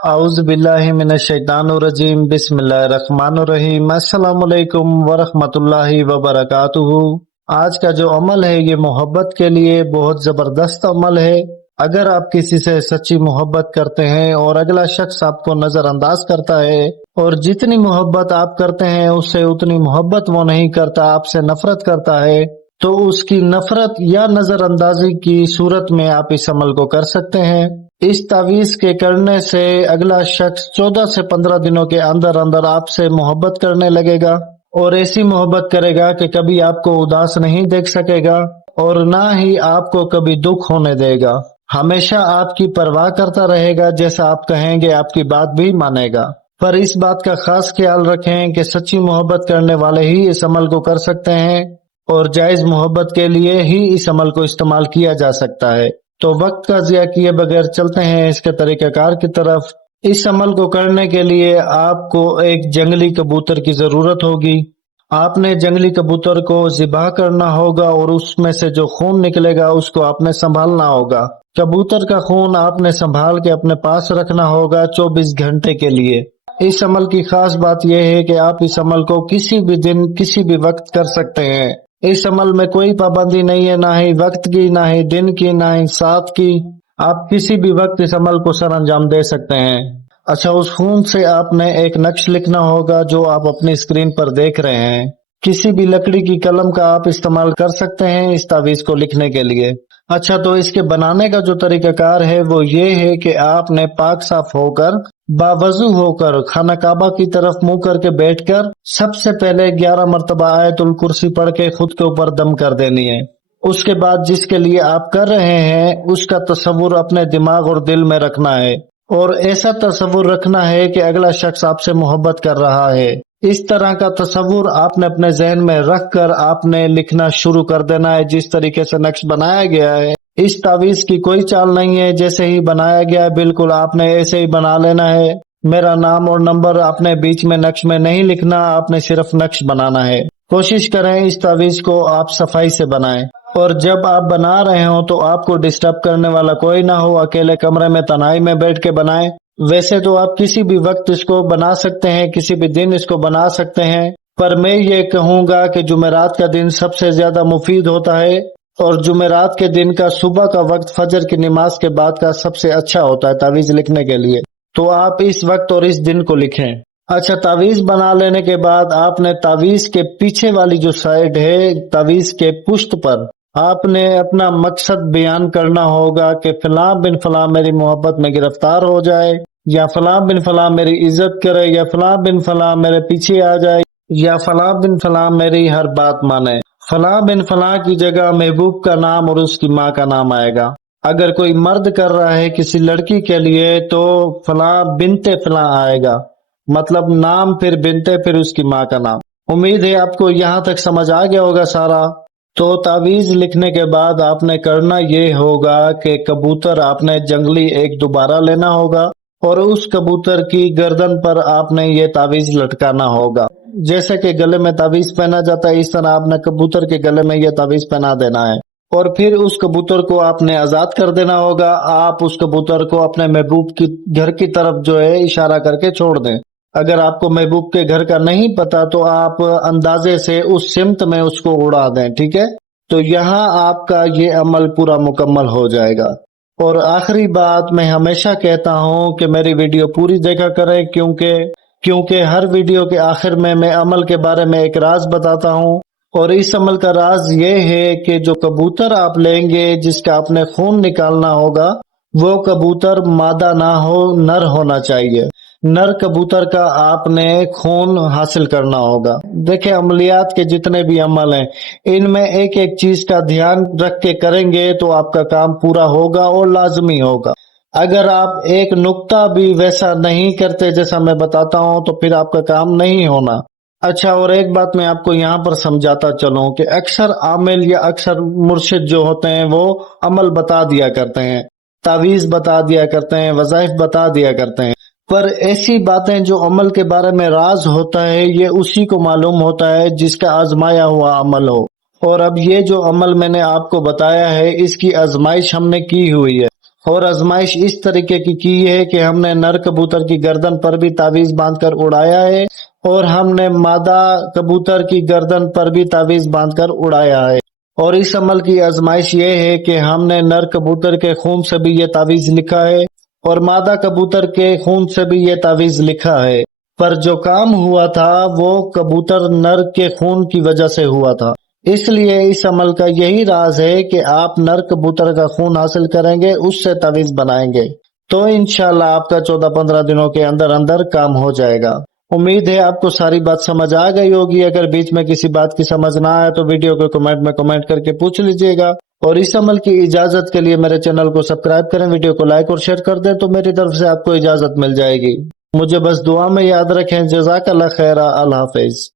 اعوذ باللہ من الشیطان الرجیم، بسم اللہ الرحمن الرحیم۔ السلام علیکم ورحمۃ اللہ وبرکاتہ۔ آج کا جو عمل ہے یہ محبت کے لیے بہت زبردست عمل ہے۔ اگر آپ کسی سے سچی محبت کرتے ہیں اور اگلا شخص آپ کو نظر انداز کرتا ہے، اور جتنی محبت آپ کرتے ہیں اس سے اتنی محبت وہ نہیں کرتا، آپ سے نفرت کرتا ہے، تو اس کی نفرت یا نظر اندازی کی صورت میں آپ اس عمل کو کر سکتے ہیں۔ اس تعویذ کے کرنے سے اگلا شخص 14 سے 15 دنوں کے اندر اندر آپ سے محبت کرنے لگے گا، اور ایسی محبت کرے گا کہ کبھی آپ کو اداس نہیں دیکھ سکے گا، اور نہ ہی آپ کو کبھی دکھ ہونے دے گا۔ ہمیشہ آپ کی پرواہ کرتا رہے گا، جیسا آپ کہیں گے آپ کی بات بھی مانے گا۔ پر اس بات کا خاص خیال رکھیں کہ سچی محبت کرنے والے ہی اس عمل کو کر سکتے ہیں، اور جائز محبت کے لیے ہی اس عمل کو استعمال کیا جا سکتا ہے۔ تو وقت کا ضیاع کیے بغیر چلتے ہیں اس کے طریقہ کار کی طرف۔ اس عمل کو کرنے کے لیے آپ کو ایک جنگلی کبوتر کی ضرورت ہوگی۔ آپ نے جنگلی کبوتر کو ذبح کرنا ہوگا، اور اس میں سے جو خون نکلے گا اس کو آپ نے سنبھالنا ہوگا۔ کبوتر کا خون آپ نے سنبھال کے اپنے پاس رکھنا ہوگا 24 گھنٹے کے لیے۔ اس عمل کی خاص بات یہ ہے کہ آپ اس عمل کو کسی بھی دن کسی بھی وقت کر سکتے ہیں۔ اس عمل میں کوئی پابندی نہیں ہے، نہ ہی وقت کی، نہ ہی دن کی، نہ ہی ساتھ کی۔ آپ کسی بھی وقت اس عمل کو سر انجام دے سکتے ہیں۔ اچھا، اس خون سے آپ نے ایک نقش لکھنا ہوگا جو آپ اپنی اسکرین پر دیکھ رہے ہیں۔ کسی بھی لکڑی کی قلم کا آپ استعمال کر سکتے ہیں اس تعویذ کو لکھنے کے لیے۔ اچھا، تو اس کے بنانے کا جو طریقہ کار ہے وہ یہ ہے کہ آپ نے پاک صاف ہو کر، باوضو ہو کر، خانہ کعبہ کی طرف منہ کر کے بیٹھ کر سب سے پہلے 11 مرتبہ آیت الکرسی پڑھ کے خود کے اوپر دم کر دینی ہے۔ اس کے بعد جس کے لیے آپ کر رہے ہیں اس کا تصور اپنے دماغ اور دل میں رکھنا ہے، اور ایسا تصور رکھنا ہے کہ اگلا شخص آپ سے محبت کر رہا ہے۔ اس طرح کا تصور آپ نے اپنے ذہن میں رکھ کر آپ نے لکھنا شروع کر دینا ہے، جس طریقے سے نقش بنایا گیا ہے۔ اس تعویذ کی کوئی چال نہیں ہے، جیسے ہی بنایا گیا ہے بالکل آپ نے ایسے ہی بنا لینا ہے۔ میرا نام اور نمبر آپ نے بیچ میں نقش میں نہیں لکھنا، آپ نے صرف نقش بنانا ہے۔ کوشش کریں اس تعویذ کو آپ صفائی سے بنائیں، اور جب آپ بنا رہے ہوں تو آپ کو ڈسٹرب کرنے والا کوئی نہ ہو، اکیلے کمرے میں تنہائی میں بیٹھ کے بنائیں۔ ویسے تو آپ کسی بھی وقت اس کو بنا سکتے ہیں، کسی بھی دن اس کو بنا سکتے ہیں، پر میں یہ کہوں گا کہ جمعرات کا دن سب سے زیادہ مفید ہوتا ہے، اور جمعرات کے دن کا صبح کا وقت فجر کی نماز کے بعد کا سب سے اچھا ہوتا ہے تعویذ لکھنے کے لیے۔ تو آپ اس وقت اور اس دن کو لکھیں۔ اچھا، تعویذ بنا لینے کے بعد آپ نے تعویذ کے پیچھے والی جو سائڈ ہے، تعویذ کے پشت پر آپ نے اپنا مقصد بیان کرنا ہوگا کہ فلاں بن فلاں میری محبت میں گرفتار ہو جائے، یا فلاں بن فلاں میری عزت کرے، یا فلاں بن فلاں میرے پیچھے آ جائے، یا فلاں بن فلاں میری ہر بات مانے۔ فلاں بن فلاں کی جگہ محبوب کا نام اور اس کی ماں کا نام آئے گا۔ اگر کوئی مرد کر رہا ہے کسی لڑکی کے لیے تو فلاں بنتے فلاں آئے گا، مطلب نام پھر بنتے پھر اس کی ماں کا نام۔ امید ہے آپ کو یہاں تک سمجھ آ گیا ہوگا سارا۔ تو تعویذ لکھنے کے بعد آپ نے کرنا یہ ہوگا کہ کبوتر آپ نے جنگلی ایک دوبارہ لینا ہوگا، اور اس کبوتر کی گردن پر آپ نے یہ تعویذ لٹکانا ہوگا۔ جیسے کہ گلے میں تعویذ پہنا جاتا ہے اس طرح آپ نے کبوتر کے گلے میں یہ تعویذ پہنا دینا ہے، اور پھر اس کبوتر کو آپ نے آزاد کر دینا ہوگا۔ آپ اس کبوتر کو اپنے محبوب کی گھر کی طرف جو ہے اشارہ کر کے چھوڑ دیں۔ اگر آپ کو محبوب کے گھر کا نہیں پتا تو آپ اندازے سے اس سمت میں اس کو اڑا دیں، ٹھیک ہے؟ تو یہاں آپ کا یہ عمل پورا مکمل ہو جائے گا۔ اور آخری بات میں ہمیشہ کہتا ہوں کہ میری ویڈیو پوری دیکھا کریں، کیونکہ ہر ویڈیو کے آخر میں عمل کے بارے میں ایک راز بتاتا ہوں، اور اس عمل کا راز یہ ہے کہ جو کبوتر آپ لیں گے جس کا آپ نے خون نکالنا ہوگا، وہ کبوتر مادہ نہ ہو، نر ہونا چاہیے۔ نر کبوتر کا آپ نے خون حاصل کرنا ہوگا۔ دیکھیں، عملیات کے جتنے بھی عمل ہیں ان میں ایک ایک چیز کا دھیان رکھ کے کریں گے تو آپ کا کام پورا ہوگا اور لازمی ہوگا۔ اگر آپ ایک نقطہ بھی ویسا نہیں کرتے جیسا میں بتاتا ہوں تو پھر آپ کا کام نہیں ہونا۔ اچھا، اور ایک بات میں آپ کو یہاں پر سمجھاتا چلوں کہ اکثر عامل یا اکثر مرشد جو ہوتے ہیں وہ عمل بتا دیا کرتے ہیں، تعویذ بتا دیا کرتے ہیں، وظائف بتا دیا کرتے ہیں، پر ایسی باتیں جو عمل کے بارے میں راز ہوتا ہے یہ اسی کو معلوم ہوتا ہے جس کا آزمایا ہوا عمل ہو۔ اور اب یہ جو عمل میں نے آپ کو بتایا ہے اس کی آزمائش ہم نے کی ہوئی ہے، اور آزمائش اس طریقے کی ہے کہ ہم نے نر کبوتر کی گردن پر بھی تعویذ باندھ کر اڑایا ہے اور ہم نے مادہ کبوتر کی گردن پر بھی تعویذ باندھ کر اڑایا ہے۔ اور اس عمل کی آزمائش یہ ہے کہ ہم نے نر کبوتر کے خون سے بھی یہ تعویذ لکھا ہے اور مادہ کبوتر کے خون سے بھی یہ تعویذ لکھا ہے، پر جو کام ہوا تھا وہ کبوتر نر کے خون کی وجہ سے ہوا تھا۔ اس لیے اس عمل کا یہی راز ہے کہ آپ نر کبوتر کا خون حاصل کریں گے، اس سے تعویذ بنائیں گے تو انشاءاللہ آپ کا 14-15 دنوں کے اندر اندر کام ہو جائے گا۔ امید ہے آپ کو ساری بات سمجھ آ گئی ہوگی۔ اگر بیچ میں کسی بات کی سمجھ نہ آئے تو ویڈیو کو کمنٹ میں کمنٹ کر کے پوچھ لیجئے گا، اور اس عمل کی اجازت کے لیے میرے چینل کو سبسکرائب کریں، ویڈیو کو لائک اور شیئر کر دیں تو میری طرف سے آپ کو اجازت مل جائے گی۔ مجھے بس دعا میں یاد رکھیں۔ جزاک اللہ خیرہ۔ اللہ حافظ۔